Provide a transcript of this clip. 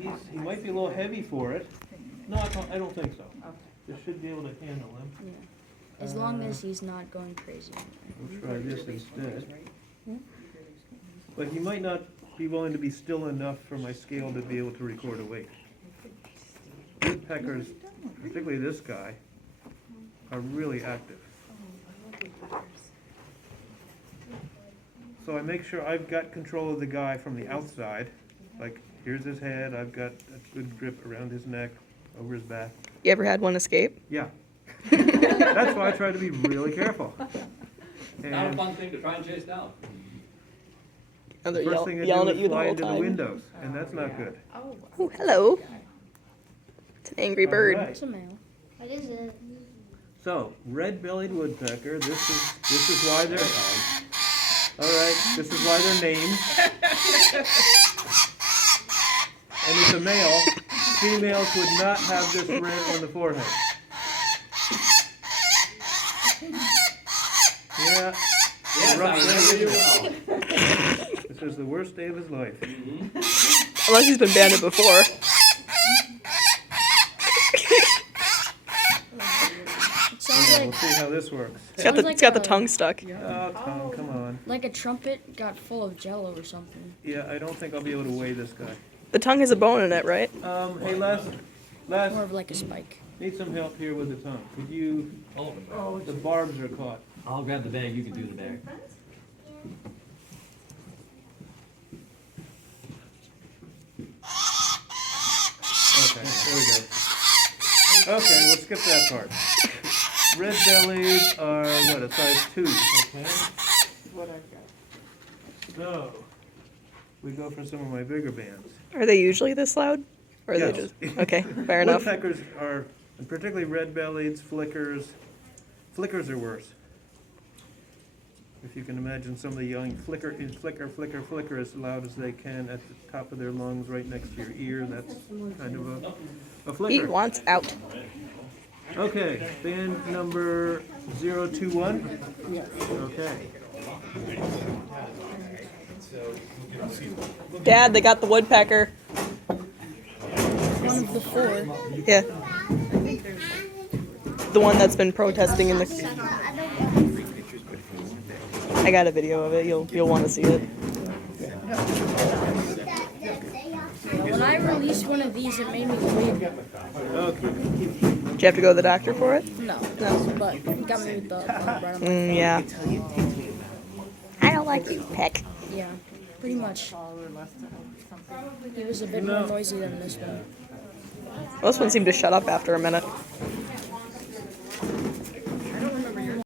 he might be a little heavy for it. No, I don't think so. This should be able to handle him. Yeah. As long as he's not going crazy. We'll try this instead. But he might not be willing to be still enough for my scale to be able to record a weight. Woodpeckers, particularly this guy, are really active. So I make sure I've got control of the guy from the outside. Like, here's his head, I've got a good grip around his neck, over his back. You ever had one escape? Yeah. That's why I try to be really careful. Not a And fun thing to try and chase down. And the they're first thing I yelling do at is you the fly whole into the time. windows, and that's not good. Ooh, hello. It's an angry bird. All right. It's a male. What is it? So, red-bellied woodpecker, this is why they're, alright, this is why they're named. And it's a male. Females would not have this red on the forehead. Yeah. Rough day, isn't it? This is the worst day of his life. Unless he's been banded before. It sounds We'll like, see how this works. It's got the tongue stuck. Oh, Tom, come on. like a trumpet got full of jello or something. Yeah, I don't think I'll be able to weigh this guy. The tongue has a bone in it, right? Hey, Les, More of like a spike. need some help here with the tongue. Could you, the barbs are caught. I'll grab the bag, you can do the bag. Okay, there we go. Okay, we'll skip that part. Red-bellied are, what, a size 2, okay? So, we go for some of my bigger bands. Are they usually this loud? Or are Yes. they just... Okay, fair enough. Woodpeckers are, and particularly red-bellieds, flickers are worse. If you can imagine some of the young flicker as loud as they can at the top of their lungs right next to your ear, that's kind of a He flicker. wants out. Okay, band number 021. Okay. Dad, they got the woodpecker. One of the 4. Yeah. The one that's been protesting in the... I got a video of it. You'll want to see it. When I released one of these, it made me weak. Okay. Did you have to go to the doctor for it? No, but it got me with the Yeah. I don't like you, Peck. Yeah, pretty much. He was a bit more noisy than this one. Well, this one seemed to shut up after a minute.